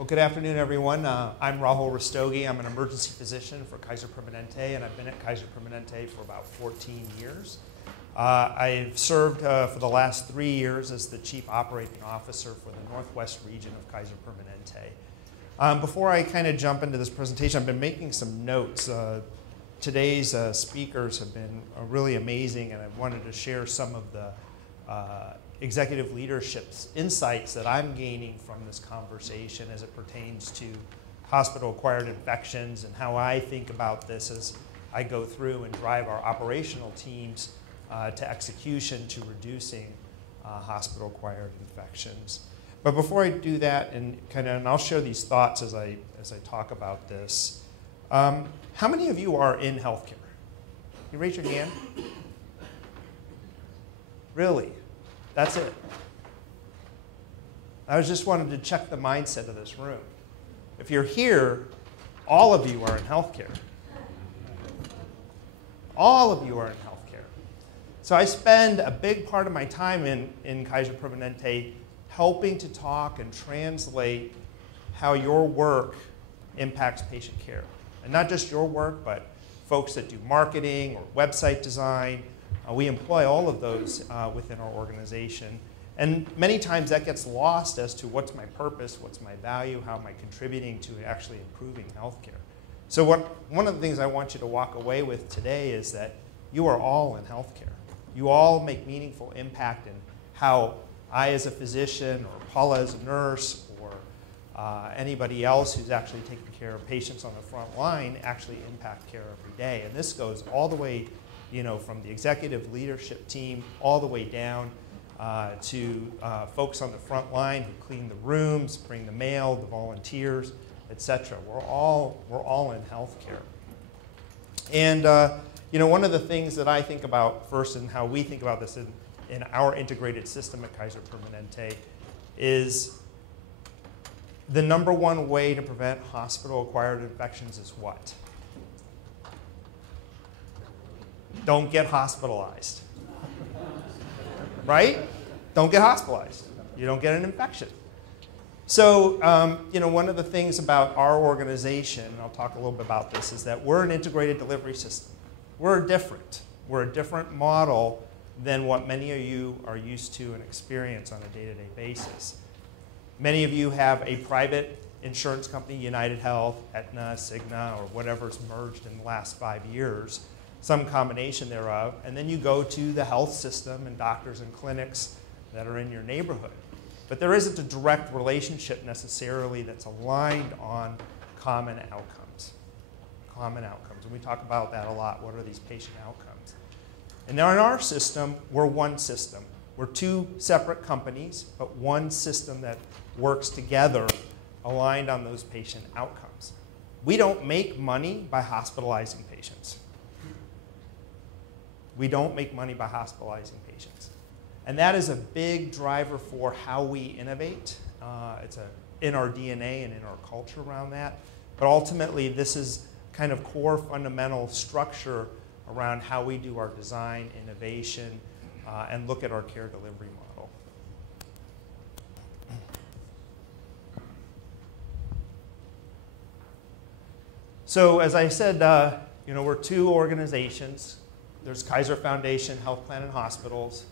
Well, good afternoon, everyone. I'm Rahul Rastogi. I'm an emergency physician for Kaiser Permanente, and I've been at Kaiser Permanente for about 14 years. I've served for the last 3 years as the Chief Operating Officer for the Northwest region of Kaiser Permanente. Before I kind of jump into this presentation, I've been making some notes. Today's speakers have been really amazing, and I wanted to share some of the executive leadership's insights that I'm gaining from this conversation as it pertains to hospital-acquired infections and how I think about this as I go through and drive our operational teams to execution to reducing hospital-acquired infections. But before I do that, and I'll share these thoughts as I talk about this. How many of you are in healthcare? You raise your hand. Really? That's it. I just wanted to check the mindset of this room. If you're here, all of you are in healthcare. All of you are in healthcare. So I spend a big part of my time in Kaiser Permanente helping to talk and translate how your work impacts patient care. And not just your work, but folks that do marketing or website design. We employ all of those within our organization. And many times that gets lost as to what's my purpose, what's my value, how am I contributing to actually improving healthcare. So one of the things I want you to walk away with today is that you are all in healthcare. You all make meaningful impact in how I as a physician, or Paula as a nurse, or anybody else who's actually taking care of patients on the front line actually impact care every day. And this goes all the way from the executive leadership team all the way down to folks on the front line who clean the rooms, bring the mail, the volunteers, etc. We're all in healthcare. And one of the things that I think about first, and how we think about this in our integrated system at Kaiser Permanente, is the #1 way to prevent hospital-acquired infections is what? Don't get hospitalized, right? Don't get hospitalized. You don't get an infection. So, one of the things about our organization, and I'll talk a little bit about this, is that we're an integrated delivery system. We're different. We're a different model than what many of you are used to and experience on a day-to-day basis. Many of you have a private insurance company, United Health, Aetna, Cigna, or whatever's merged in the last 5 years. Some combination thereof, and then you go to the health system and doctors and clinics that are in your neighborhood. But there isn't a direct relationship necessarily that's aligned on common outcomes. Common outcomes, and we talk about that a lot. What are these patient outcomes? And now in our system, we're one system. We're two separate companies, but one system that works together, aligned on those patient outcomes. We don't make money by hospitalizing patients. We don't make money by hospitalizing patients. And that is a big driver for how we innovate. It's in our DNA and in our culture around that. But ultimately, this is kind of core fundamental structure around how we do our design, innovation, and look at our care delivery model. So as I said, we're two organizations. There's Kaiser Foundation, Health Plan and Hospitals,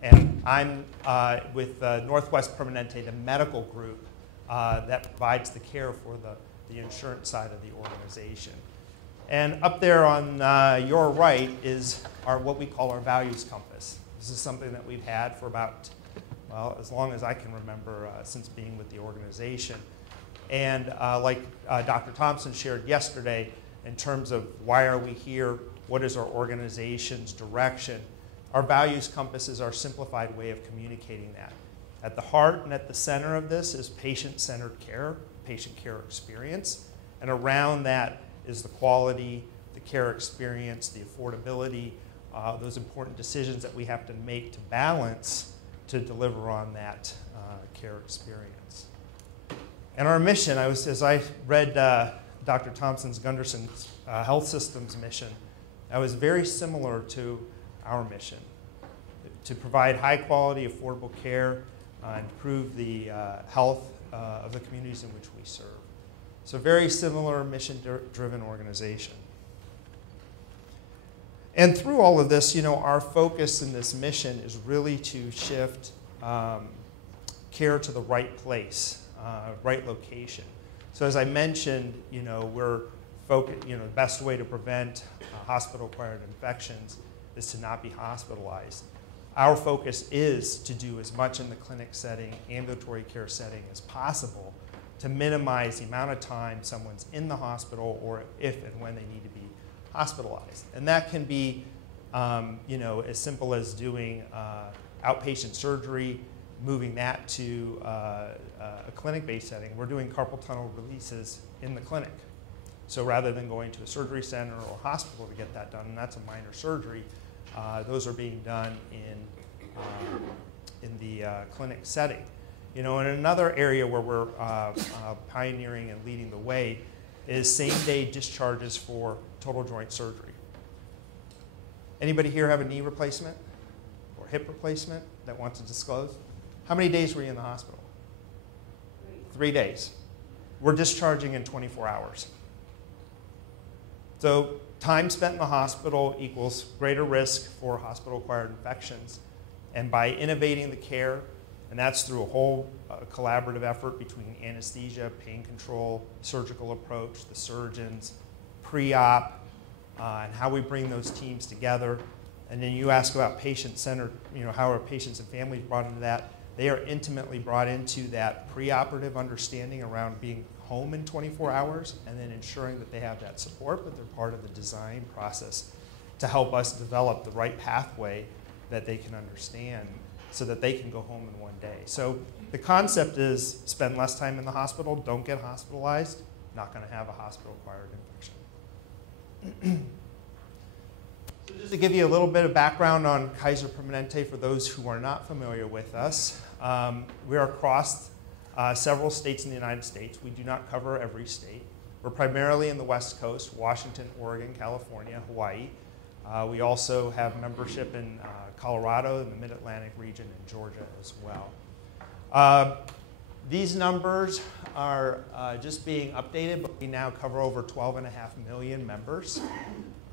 and I'm with Northwest Permanente, the medical group that provides the care for the insurance side of the organization. And up there on your right is what we call our values compass. This is something that we've had for about, as long as I can remember since being with the organization. And like Dr. Thompson shared yesterday, in terms of why are we here, what is our organization's direction, our values compass is our simplified way of communicating that. At the heart and at the center of this is patient-centered care, patient care experience, and around that is the quality, the care experience, the affordability, those important decisions that we have to make to balance to deliver on that care experience. And our mission, as I read Dr. Thompson's Gunderson's health systems mission, that was very similar to our mission, to provide high quality, affordable care, improve the health of the communities in which we serve. So very similar mission-driven organization. And through all of this, our focus in this mission is really to shift care to the right place, right location. So as I mentioned, we're focused, the best way to prevent hospital-acquired infections is to not be hospitalized. Our focus is to do as much in the clinic setting, ambulatory care setting as possible to minimize the amount of time someone's in the hospital or if and when they need to be hospitalized. And that can be as simple as doing outpatient surgery, moving that to a clinic-based setting. We're doing carpal tunnel releases in the clinic. So rather than going to a surgery center or hospital to get that done, and that's a minor surgery, those are being done in the clinic setting. And another area where we're pioneering and leading the way is same-day discharges for total joint surgery. Anybody here have a knee replacement or hip replacement that wants to disclose? How many days were you in the hospital? 3 days. We're discharging in 24 hours. So time spent in the hospital equals greater risk for hospital-acquired infections. And by innovating the care, and that's through a whole collaborative effort between anesthesia, pain control, surgical approach, the surgeons, pre-op, and how we bring those teams together. And then you ask about patient-centered, how are patients and families brought into that? They are intimately brought into that preoperative understanding around being home in 24 hours and then ensuring that they have that support, but they're part of the design process to help us develop the right pathway that they can understand so that they can go home in one day. So the concept is spend less time in the hospital, don't get hospitalized, not going to have a hospital-acquired infection. So just to give you a little bit of background on Kaiser Permanente for those who are not familiar with us, we are across several states in the United States. We do not cover every state. We're primarily in the West Coast, Washington, Oregon, California, Hawaii. We also have membership in Colorado, in the Mid-Atlantic region, and Georgia as well. These numbers are just being updated, but we now cover over 12.5 million members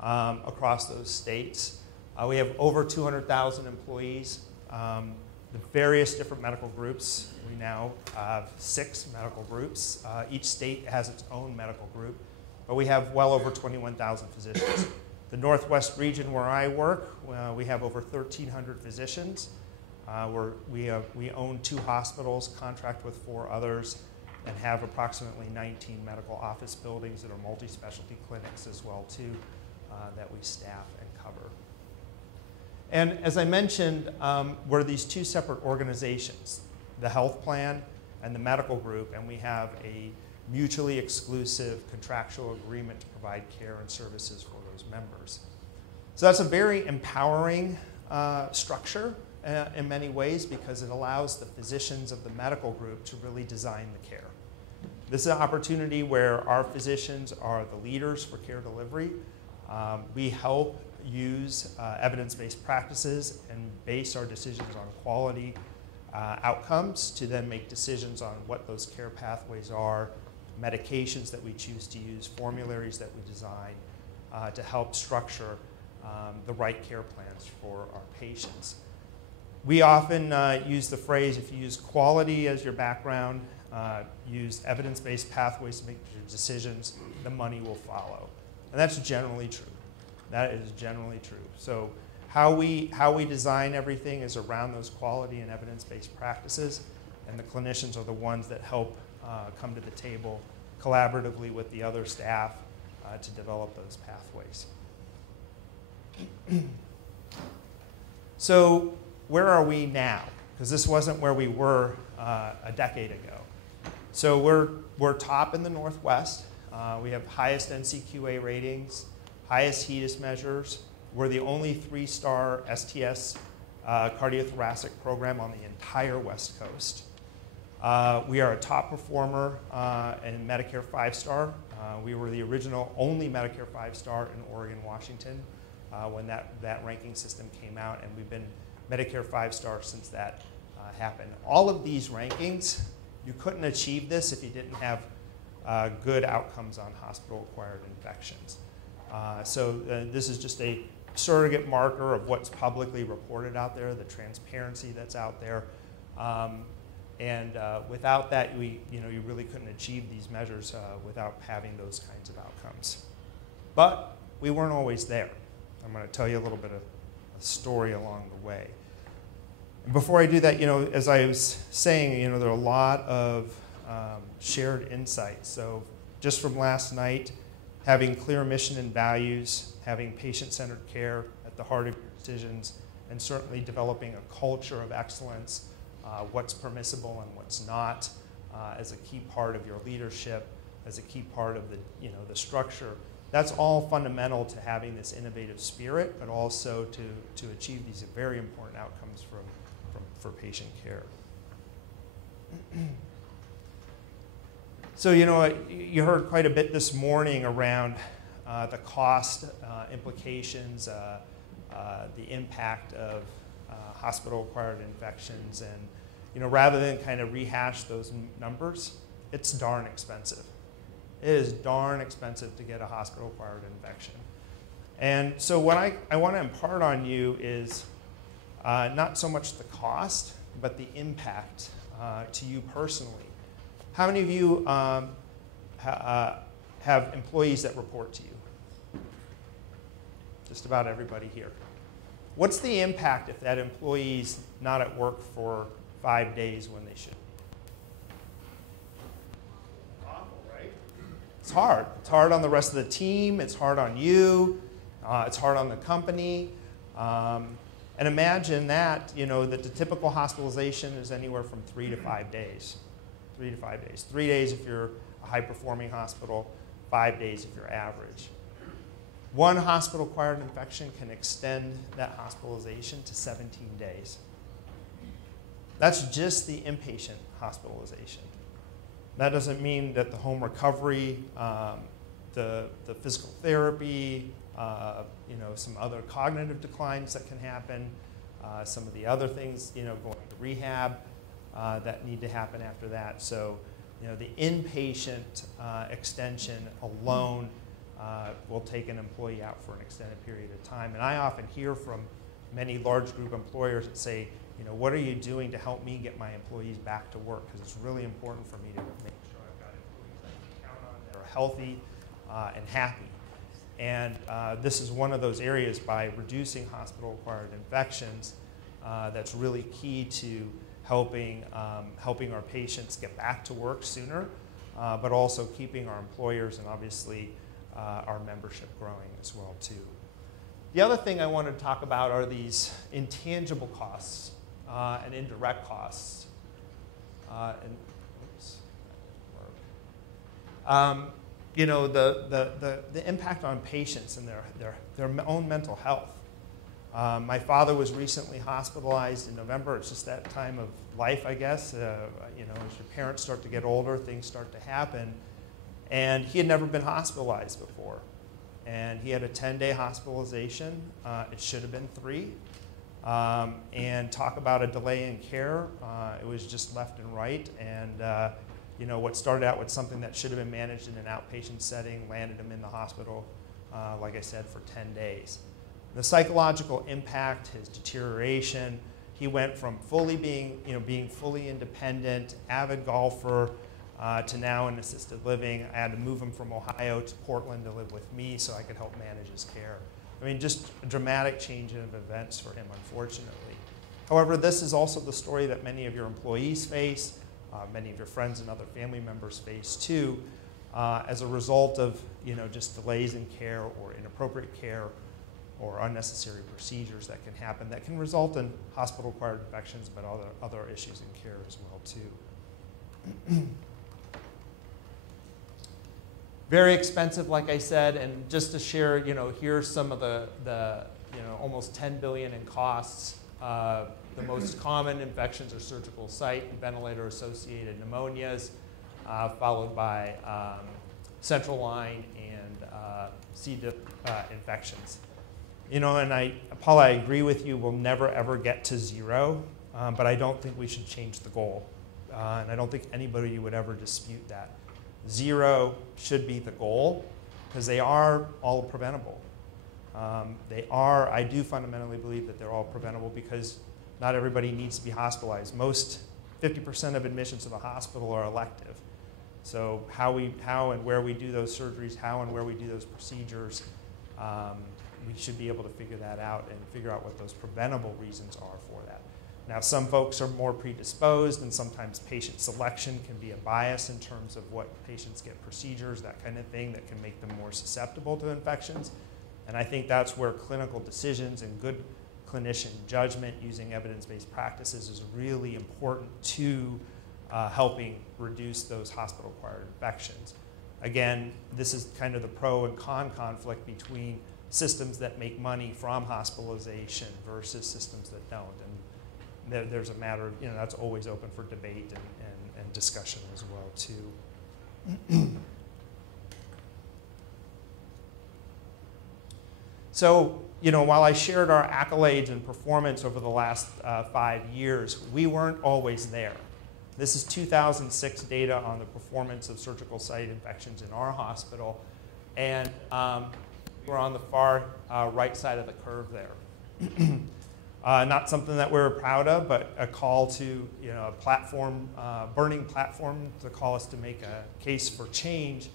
across those states. We have over 200,000 employees. The various different medical groups. We now have 6 medical groups. Each state has its own medical group, but we have well over 21,000 physicians. The Northwest region where I work, we have over 1,300 physicians. We own 2 hospitals, contract with 4 others, and have approximately 19 medical office buildings that are multi-specialty clinics as well too, that we staff and cover. And as I mentioned, we're these 2 separate organizations, the health plan and the medical group, and we have a mutually exclusive contractual agreement to provide care and services for those members. So that's a very empowering structure in many ways because it allows the physicians of the medical group to really design the care. This is an opportunity where our physicians are the leaders for care delivery. We help use evidence-based practices and base our decisions on quality outcomes to then make decisions on what those care pathways are, medications that we choose to use, formularies that we design to help structure the right care plans for our patients. We often use the phrase, if you use quality as your background, use evidence-based pathways to make your decisions, the money will follow. And that's generally true. That is generally true. So how we design everything is around those quality and evidence-based practices, and the clinicians are the ones that help come to the table collaboratively with the other staff to develop those pathways. So where are we now? Because this wasn't where we were a decade ago. So we're top in the Northwest. We have highest NCQA ratings, highest HEDIS measures. We're the only 3-star STS cardiothoracic program on the entire West Coast. We are a top performer in Medicare 5-star. We were the original only Medicare 5-star in Oregon, Washington when that ranking system came out, and we've been Medicare 5-star since that happened. All of these rankings You couldn't achieve this if you didn't have good outcomes on hospital-acquired infections. This is just a surrogate marker of what's publicly reported out there, the transparency that's out there. Without that, you really couldn't achieve these measures without having those kinds of outcomes. But we weren't always there. I'm going to tell you a little bit of a story along the way. And before I do that, as I was saying, there are a lot of shared insights. So just from last night, having clear mission and values, having patient-centered care at the heart of your decisions, and certainly developing a culture of excellence, what's permissible and what's not, as a key part of your leadership, as a key part of the structure. That's all fundamental to having this innovative spirit, but also to achieve these very important outcomes for patient care. So, you heard quite a bit this morning around the cost implications, the impact of hospital-acquired infections, and rather than kind of rehash those numbers, it's darn expensive. It is darn expensive to get a hospital-acquired infection. And so what I want to impart on you is not so much the cost, but the impact to you personally. How many of you have employees that report to you? Just about everybody here. What's the impact if that employee's not at work for 5 days when they should? Awful, right? It's hard. It's hard on the rest of the team. It's hard on you. It's hard on the company. And imagine that, that the typical hospitalization is anywhere from 3 to 5 days. 3 to 5 days. 3 days if you're a high-performing hospital, 5 days if you're average. One hospital-acquired infection can extend that hospitalization to 17 days. That's just the inpatient hospitalization. That doesn't mean that the home recovery, the physical therapy, some other cognitive declines that can happen, some of the other things, going to rehab that need to happen after that. So, the inpatient extension alone will take an employee out for an extended period of time. And I often hear from many large group employers that say, what are you doing to help me get my employees back to work? Because it's really important for me to make sure I've got employees I can count on that are healthy and happy. And this is one of those areas, by reducing hospital-acquired infections, that's really key to helping our patients get back to work sooner, but also keeping our employers and obviously our membership growing as well too. The other thing I want to talk about are these intangible costs and indirect costs. The impact on patients and their own mental health. My father was recently hospitalized in November. It's just that time of life, I guess. As your parents start to get older, things start to happen. And he had never been hospitalized before. And he had a 10-day hospitalization. It should have been 3. And talk about a delay in care. It was just left and right. And what started out with something that should have been managed in an outpatient setting landed him in the hospital, like I said, for 10 days. The psychological impact, his deterioration, he went from being fully independent, avid golfer, to now in assisted living. I had to move him from Ohio to Portland to live with me so I could help manage his care. I mean, just a dramatic change of events for him, unfortunately. However, this is also the story that many of your employees face, many of your friends and other family members face too, as a result of just delays in care or inappropriate care or unnecessary procedures that can happen that can result in hospital-acquired infections, but other issues in care as well too. Very expensive, like I said, and just to share, here's some of the almost $10 billion in costs. The most common infections are surgical site and ventilator-associated pneumonias, followed by central line and C. diff infections. And Paula, I agree with you, we'll never ever get to 0, but I don't think we should change the goal. and I don't think anybody would ever dispute that. 0 should be the goal, because they are all preventable. I do fundamentally believe that they're all preventable because not everybody needs to be hospitalized. 50% of admissions to the hospital are elective. So how and where we do those surgeries, how and where we do those procedures, we should be able to figure that out and figure out what those preventable reasons are for that. Now, some folks are more predisposed, and sometimes patient selection can be a bias in terms of what patients get procedures, that kind of thing, that can make them more susceptible to infections. And I think that's where clinical decisions and good clinician judgment using evidence-based practices is really important to helping reduce those hospital-acquired infections. Again, this is kind of the pro and con conflict between systems that make money from hospitalization versus systems that don't. And there's a matter of, that's always open for debate and discussion as well, too. So, while I shared our accolades and performance over the last 5 years, we weren't always there. This is 2006 data on the performance of surgical site infections in our hospital, and we're on the far right side of the curve there. Not something that we're proud of, but a call to, a platform, burning platform to call us to make a case for change.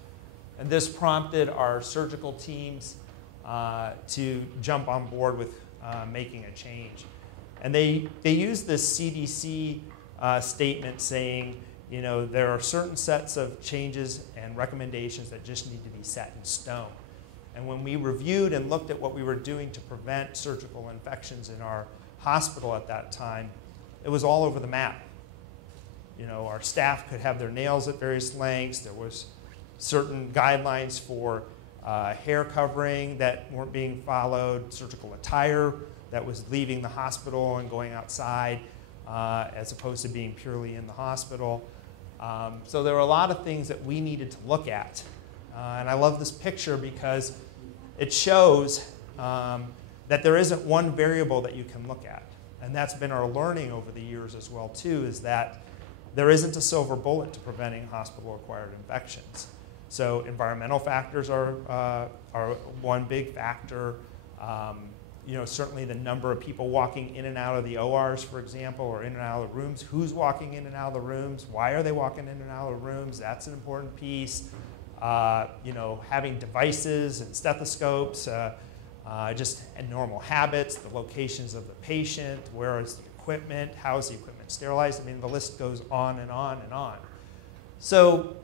And this prompted our surgical teams to jump on board with making a change. And they use this CDC statement saying, there are certain sets of changes and recommendations that just need to be set in stone. And when we reviewed and looked at what we were doing to prevent surgical infections in our hospital at that time, it was all over the map. Our staff could have their nails at various lengths. There was certain guidelines for hair covering that weren't being followed, surgical attire that was leaving the hospital and going outside as opposed to being purely in the hospital. So there were a lot of things that we needed to look at. And I love this picture because it shows that there isn't one variable that you can look at. And that's been our learning over the years as well, too, is that there isn't a silver bullet to preventing hospital-acquired infections. So environmental factors are one big factor. Certainly the number of people walking in and out of the ORs, for example, or in and out of the rooms. Who's walking in and out of the rooms? Why are they walking in and out of the rooms? That's an important piece. Having devices and stethoscopes, just normal habits, the locations of the patient, where is the equipment, how is the equipment sterilized? I mean, the list goes on and on and on. So,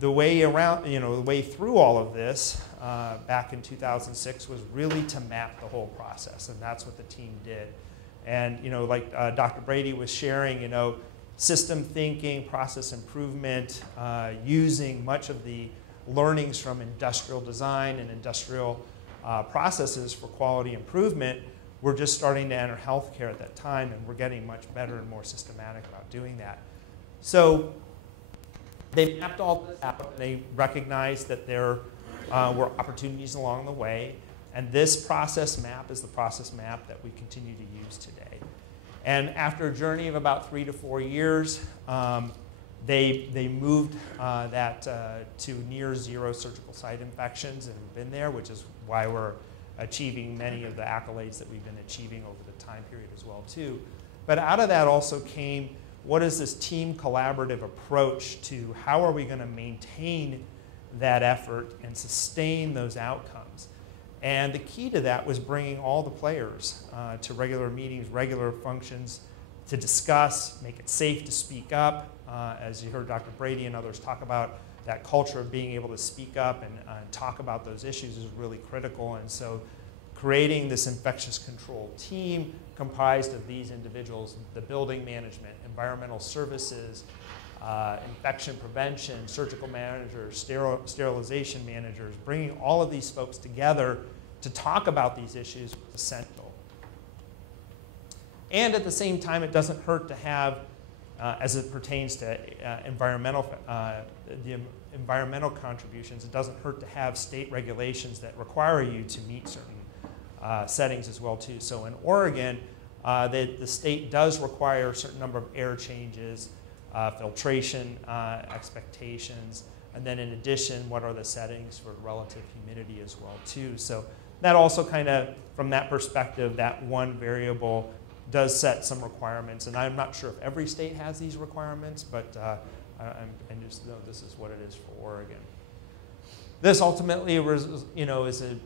the way around, the way through all of this back in 2006 was really to map the whole process, and that's what the team did. And like Dr. Brady was sharing, system thinking, process improvement, using much of the learnings from industrial design and industrial processes for quality improvement. We're just starting to enter healthcare at that time, and we're getting much better and more systematic about doing that. So they mapped all this out. They recognized that there were opportunities along the way, and this process map is the process map that we continue to use today. And after a journey of about 3 to 4 years, they moved that to near zero surgical site infections, and we've been there, which is why we're achieving many of the accolades that we've been achieving over the time period as well, too. But out of that also came, what is this team collaborative approach to how are we going to maintain that effort and sustain those outcomes? And the key to that was bringing all the players to regular meetings, regular functions to discuss, make it safe to speak up. As you heard Dr. Brady and others talk about, that culture of being able to speak up and talk about those issues is really critical. And so creating this infectious control team comprised of these individuals, the building management, environmental services, infection prevention, surgical managers, sterilization managers, bringing all of these folks together to talk about these issues was essential. And at the same time, it doesn't hurt to have, as it pertains to the environmental contributions, it doesn't hurt to have state regulations that require you to meet certain settings as well, too. So in Oregon, The state does require a certain number of air changes, filtration expectations, and then in addition, what are the settings for relative humidity as well too. So that also kind of, from that perspective, that one variable does set some requirements. And I'm not sure if every state has these requirements, but I just know this is what it is for Oregon. This ultimately is a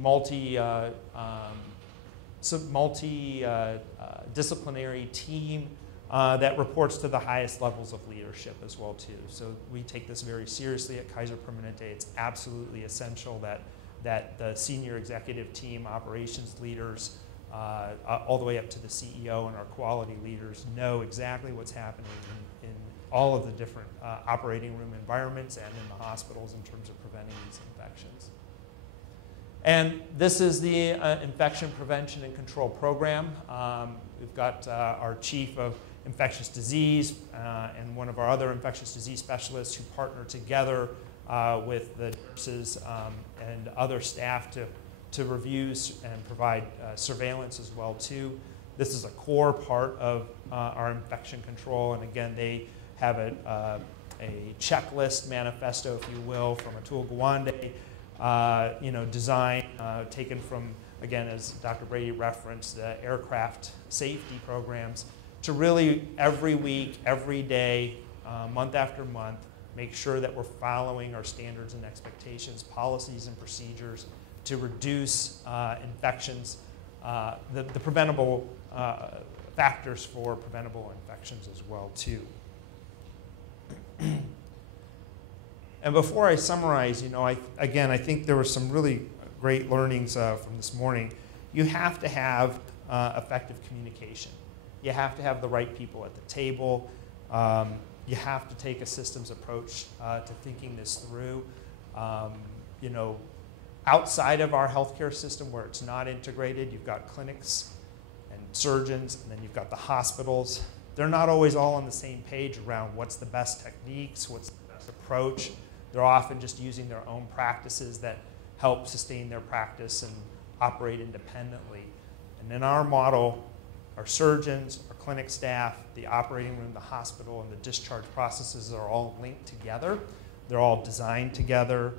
multi-disciplinary team that reports to the highest levels of leadership as well too. So we take this very seriously at Kaiser Permanente. It's absolutely essential that the senior executive team, operations leaders, all the way up to the CEO and our quality leaders know exactly what's happening in all of the different operating room environments and in the hospitals in terms of preventing these infections. And this is the Infection Prevention and Control Program. We've got our Chief of Infectious Disease and one of our other infectious disease specialists who partner together with the nurses and other staff to review and provide surveillance as well too. This is a core part of our infection control, and again, they have a checklist manifesto, if you will, from Atul Gawande, design taken from, again, as Dr. Brady referenced, the aircraft safety programs, to really every week, every day, month after month, make sure that we're following our standards and expectations, policies and procedures to reduce infections, the preventable factors for preventable infections as well too. And before I summarize, I think there were some really great learnings from this morning. You have to have effective communication. You have to have the right people at the table. You have to take a systems approach to thinking this through. Outside of our healthcare system where it's not integrated, you've got clinics and surgeons, and then you've got the hospitals. They're not always all on the same page around what's the best techniques, what's the best approach. They're often just using their own practices that help sustain their practice and operate independently. And in our model, our surgeons, our clinic staff, the operating room, the hospital, and the discharge processes are all linked together. They're all designed together.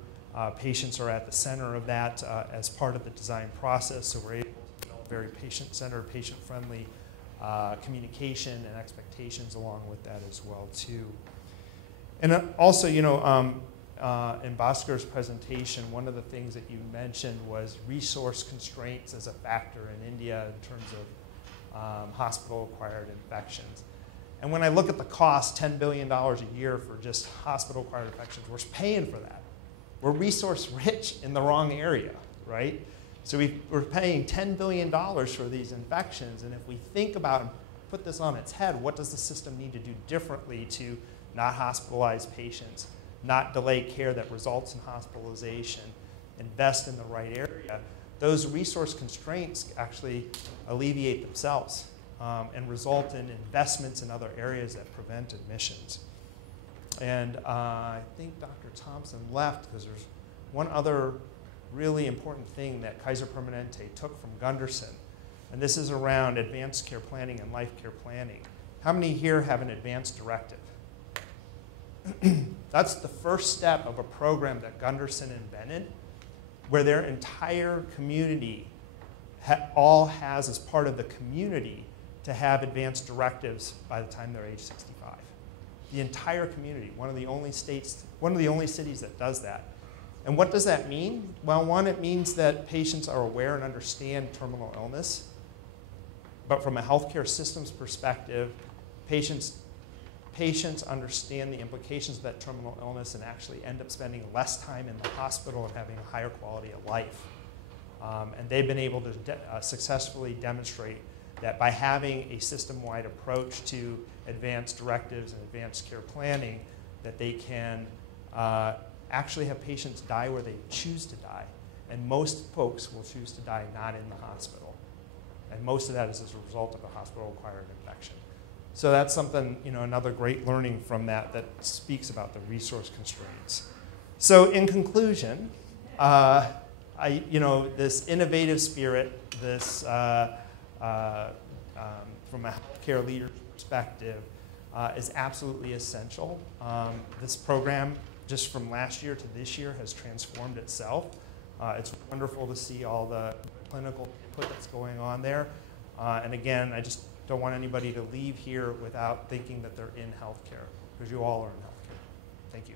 Patients are at the center of that as part of the design process, so we're able to develop very patient-centered, patient-friendly communication and expectations along with that as well too. And also, in Bhaskar's presentation, one of the things that you mentioned was resource constraints as a factor in India in terms of hospital-acquired infections. And when I look at the cost, $10 billion a year for just hospital-acquired infections, we're paying for that. We're resource-rich in the wrong area, right? So we're paying $10 billion for these infections, and if we think about and put this on its head, what does the system need to do differently to not hospitalize patients, not delay care that results in hospitalization, invest in the right area? Those resource constraints actually alleviate themselves and result in investments in other areas that prevent admissions. And I think Dr. Thompson left because there's one other really important thing that Kaiser Permanente took from Gunderson, and this is around advanced care planning and life care planning. How many here have an advanced directive? That's the first step of a program that Gunderson invented, where their entire community all has as part of the community to have advanced directives by the time they're age 65. The entire community, one of the only cities that does that. And what does that mean? Well, one, it means that patients are aware and understand terminal illness. But from a healthcare systems perspective, patients understand the implications of that terminal illness and actually end up spending less time in the hospital and having a higher quality of life. And they've been able to successfully demonstrate that by having a system-wide approach to advanced directives and advanced care planning, that they can actually have patients die where they choose to die. And most folks will choose to die not in the hospital. And most of that is as a result of a hospital-acquired infection. So that's something, another great learning from that speaks about the resource constraints. So in conclusion, this innovative spirit, this from a healthcare leader's perspective is absolutely essential. This program, just from last year to this year, has transformed itself. It's wonderful to see all the clinical input that's going on there. And again, I just don't want anybody to leave here without thinking that they're in healthcare, because you all are in healthcare. Thank you.